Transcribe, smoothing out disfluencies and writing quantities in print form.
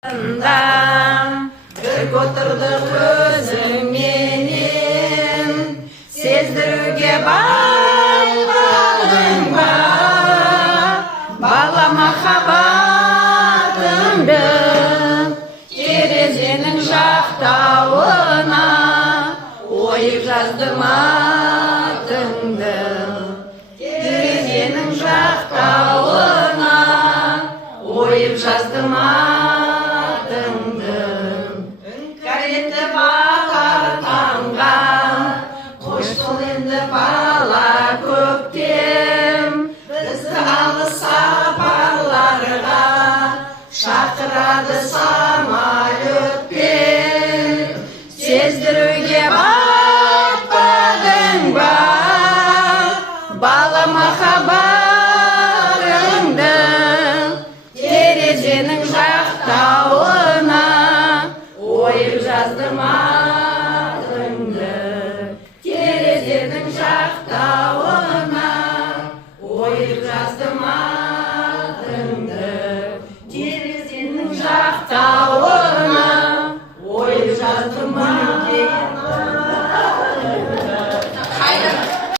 Bir отырды көзіңменен, сездіруге байлығың ба, бала махаббатыңды, терезенің жақтауына ойып жаздым атыңды. Терезенің жақтауына ойып жаздым атыңды. Каретті бақар таңға, қош бол енді бала көктем. Бізді алыс сапарларға шақырады